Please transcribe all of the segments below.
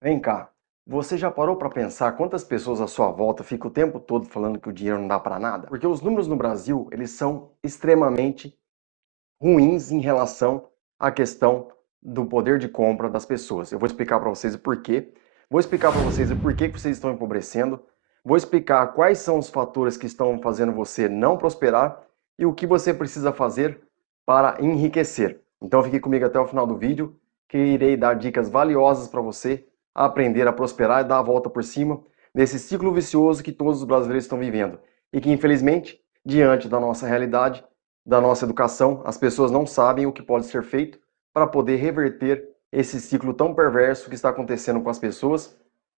Vem cá, você já parou para pensar quantas pessoas à sua volta ficam o tempo todo falando que o dinheiro não dá para nada? Porque os números no Brasil, eles são extremamente ruins em relação à questão do poder de compra das pessoas. Eu vou explicar para vocês o porquê. Vou explicar para vocês o porquê que vocês estão empobrecendo. Vou explicar quais são os fatores que estão fazendo você não prosperar e o que você precisa fazer para enriquecer. Então fique comigo até o final do vídeo, que irei dar dicas valiosas para você aprender a prosperar e dar a volta por cima desse ciclo vicioso que todos os brasileiros estão vivendo e que, infelizmente, diante da nossa realidade, da nossa educação, as pessoas não sabem o que pode ser feito para poder reverter esse ciclo tão perverso que está acontecendo com as pessoas,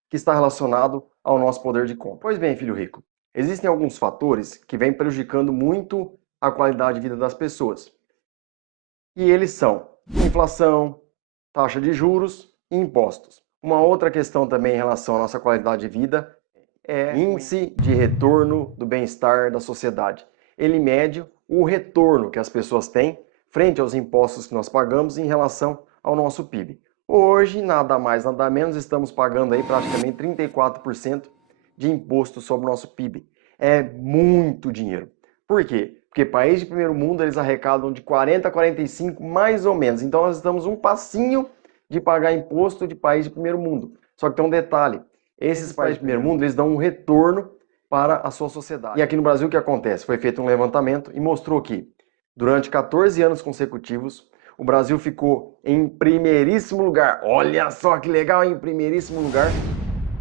que está relacionado ao nosso poder de compra. Pois bem, filho rico, existem alguns fatores que vêm prejudicando muito a qualidade de vida das pessoas. E eles são inflação, taxa de juros e impostos. Uma outra questão também em relação à nossa qualidade de vida é índice de retorno do bem-estar da sociedade. Ele mede o retorno que as pessoas têm frente aos impostos que nós pagamos em relação ao nosso PIB. Hoje, nada mais, nada menos, estamos pagando aí praticamente 34% de imposto sobre o nosso PIB. É muito dinheiro. Por quê? Porque países de primeiro mundo eles arrecadam de 40 a 45 mais ou menos. Então nós estamos um passinho de pagar imposto de país de primeiro mundo. Só que tem um detalhe, esses países de primeiro mundo eles dão um retorno para a sua sociedade. E aqui no Brasil o que acontece? Foi feito um levantamento e mostrou que durante 14 anos consecutivos o Brasil ficou em primeiríssimo lugar. Olha só que legal, em primeiríssimo lugar,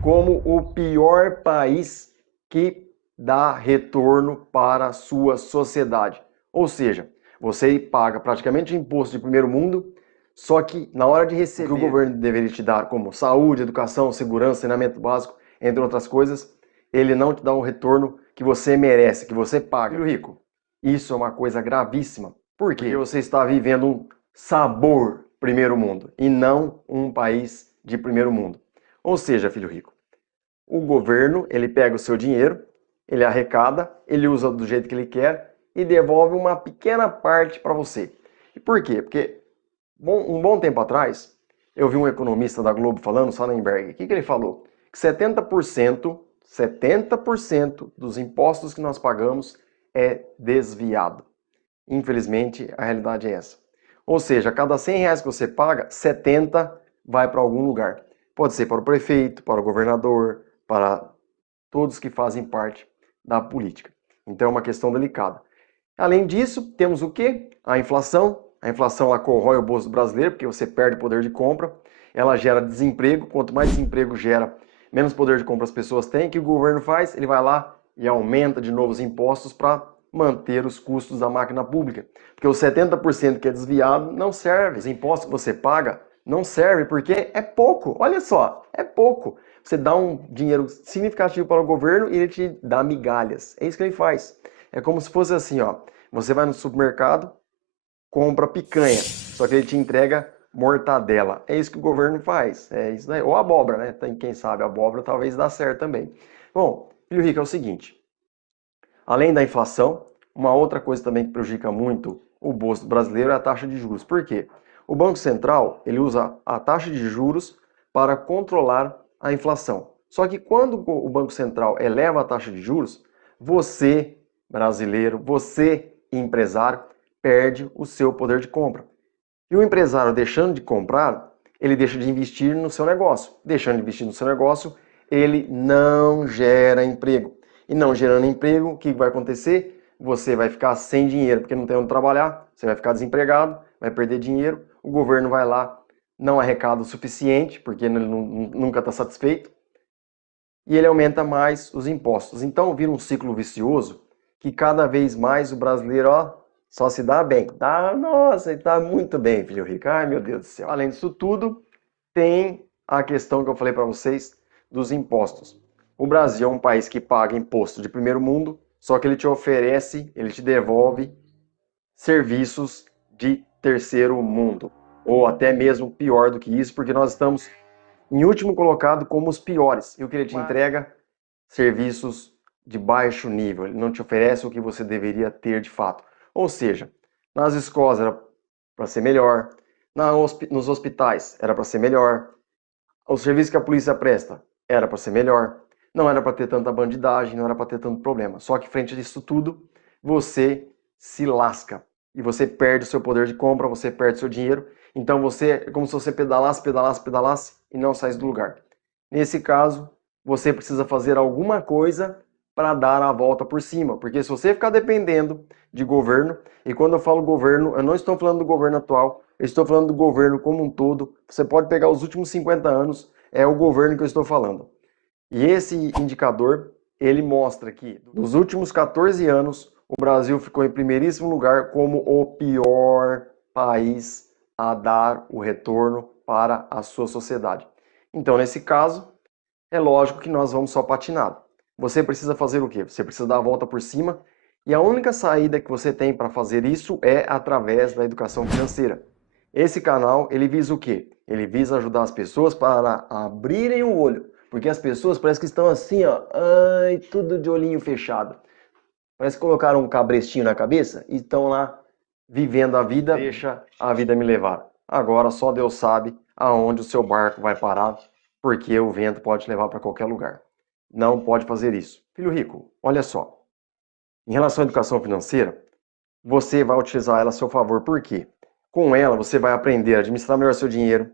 como o pior país que dá retorno para a sua sociedade. Ou seja, você paga praticamente imposto de primeiro mundo, só que na hora de receber o que o governo deveria te dar como saúde, educação, segurança, saneamento básico, entre outras coisas, ele não te dá o retorno que você merece, que você paga. Filho rico, isso é uma coisa gravíssima. Por quê? Porque você está vivendo um sabor primeiro mundo e não um país de primeiro mundo. Ou seja, filho rico, o governo, ele pega o seu dinheiro, ele arrecada, ele usa do jeito que ele quer e devolve uma pequena parte para você. E por quê? Porque um bom tempo atrás, eu vi um economista da Globo falando, Sonnenberg, o que ele falou? Que 70% dos impostos que nós pagamos é desviado. Infelizmente, a realidade é essa. Ou seja, a cada 100 reais que você paga, 70 vai para algum lugar. Pode ser para o prefeito, para o governador, para todos que fazem parte da política. Então é uma questão delicada. Além disso, temos o quê? A inflação. A inflação ela corrói o bolso do brasileiro, porque você perde o poder de compra. Ela gera desemprego. Quanto mais desemprego gera, menos poder de compra as pessoas têm. O que o governo faz? Ele vai lá e aumenta de novo os impostos para manter os custos da máquina pública. Porque os 70% que é desviado não serve. Os impostos que você paga não servem porque é pouco. Olha só, é pouco. Você dá um dinheiro significativo para o governo e ele te dá migalhas. É isso que ele faz. É como se fosse assim, ó. Você vai no supermercado, compra picanha, só que ele te entrega mortadela. É isso que o governo faz. É isso daí. Ou abóbora, né? Tem quem sabe, abóbora talvez dá certo também. Bom, filho rico, é o seguinte. Além da inflação, uma outra coisa também que prejudica muito o bolso brasileiro é a taxa de juros. Por quê? O Banco Central ele usa a taxa de juros para controlar a inflação. Só que quando o Banco Central eleva a taxa de juros, você, brasileiro, você, empresário, perde o seu poder de compra. E o empresário deixando de comprar, ele deixa de investir no seu negócio. Deixando de investir no seu negócio, ele não gera emprego. E não gerando emprego, o que vai acontecer? Você vai ficar sem dinheiro, porque não tem onde trabalhar, você vai ficar desempregado, vai perder dinheiro, o governo vai lá, não arrecada o suficiente, porque ele nunca está satisfeito, e ele aumenta mais os impostos. Então vira um ciclo vicioso que cada vez mais o brasileiro ó, só se dá bem. Nossa, ele está muito bem, filho rico. Ai, meu Deus do céu. Além disso tudo, tem a questão que eu falei para vocês dos impostos. O Brasil é um país que paga imposto de primeiro mundo, só que ele te oferece, ele te devolve serviços de terceiro mundo. Ou até mesmo pior do que isso, porque nós estamos em último colocado como os piores. E o que ele te entrega? Serviços de baixo nível. Ele não te oferece o que você deveria ter de fato. Ou seja, nas escolas era para ser melhor, nos hospitais era para ser melhor, O serviço que a polícia presta era para ser melhor, não era para ter tanta bandidagem, não era para ter tanto problema. Só que frente a isso tudo, você se lasca e você perde o seu poder de compra, você perde o seu dinheiro. Então você é como se você pedalasse, pedalasse, pedalasse e não saísse do lugar. Nesse caso, você precisa fazer alguma coisa para dar a volta por cima, porque se você ficar dependendo de governo, e quando eu falo governo, eu não estou falando do governo atual, eu estou falando do governo como um todo. Você pode pegar os últimos 50 anos, é o governo que eu estou falando. E esse indicador, ele mostra que nos últimos 14 anos, o Brasil ficou em primeiríssimo lugar como o pior país a dar o retorno para a sua sociedade. Então, nesse caso, é lógico que nós vamos só patinar. Você precisa fazer o quê? Você precisa dar a volta por cima e a única saída que você tem para fazer isso é através da educação financeira. Esse canal, ele visa o quê? Ele visa ajudar as pessoas para abrirem o olho, porque as pessoas parecem que estão assim, ó, ai, tudo de olhinho fechado. Parece que colocaram um cabrestinho na cabeça e estão lá vivendo a vida, deixa a vida me levar. Agora só Deus sabe aonde o seu barco vai parar, porque o vento pode te levar para qualquer lugar. Não pode fazer isso. Filho rico, olha só. Em relação à educação financeira, você vai utilizar ela a seu favor. Por quê? Com ela, você vai aprender a administrar melhor seu dinheiro,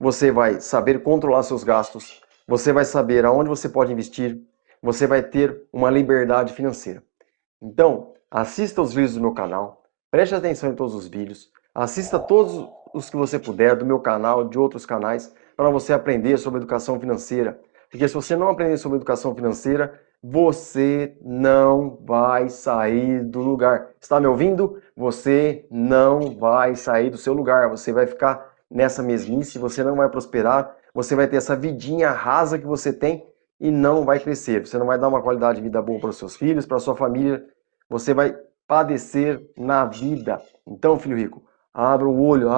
você vai saber controlar seus gastos, você vai saber aonde você pode investir, você vai ter uma liberdade financeira. Então, assista os vídeos do meu canal, preste atenção em todos os vídeos, assista todos os que você puder do meu canal, de outros canais, para você aprender sobre educação financeira. Porque se você não aprender sobre educação financeira, você não vai sair do lugar. Está me ouvindo? Você não vai sair do seu lugar. Você vai ficar nessa mesmice, você não vai prosperar, você vai ter essa vidinha rasa que você tem e não vai crescer. Você não vai dar uma qualidade de vida boa para os seus filhos, para a sua família. Você vai padecer na vida. Então, filho rico, abra o olho,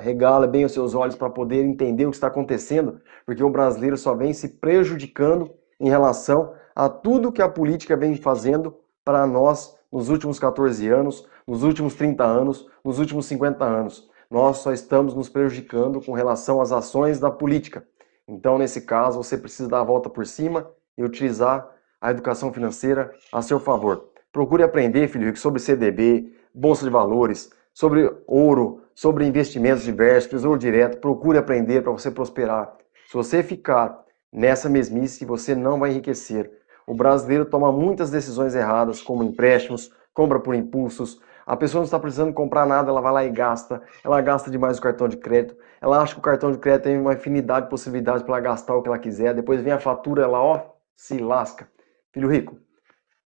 regala bem os seus olhos para poder entender o que está acontecendo, porque o brasileiro só vem se prejudicando em relação a tudo que a política vem fazendo para nós nos últimos 14 anos, nos últimos 30 anos, nos últimos 50 anos. Nós só estamos nos prejudicando com relação às ações da política. Então, nesse caso, você precisa dar a volta por cima e utilizar a educação financeira a seu favor. Procure aprender, filho rico, sobre CDB, bolsa de valores, sobre ouro, sobre investimentos diversos, tesouro direto. Procure aprender para você prosperar. Se você ficar nessa mesmice, você não vai enriquecer. O brasileiro toma muitas decisões erradas, como empréstimos, compra por impulsos. A pessoa não está precisando comprar nada, ela vai lá e gasta. Ela gasta demais o cartão de crédito. Ela acha que o cartão de crédito tem uma infinidade de possibilidades para ela gastar o que ela quiser. Depois vem a fatura, ela, ó, se lasca. Filho rico,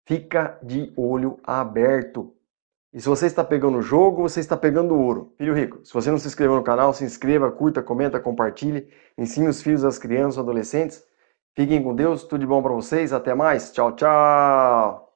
fica de olho aberto. E se você está pegando o jogo, você está pegando ouro. Filho rico, se você não se inscreveu no canal, se inscreva, curta, comenta, compartilhe. Ensine os filhos das crianças, adolescentes. Fiquem com Deus, tudo de bom para vocês. Até mais. Tchau, tchau.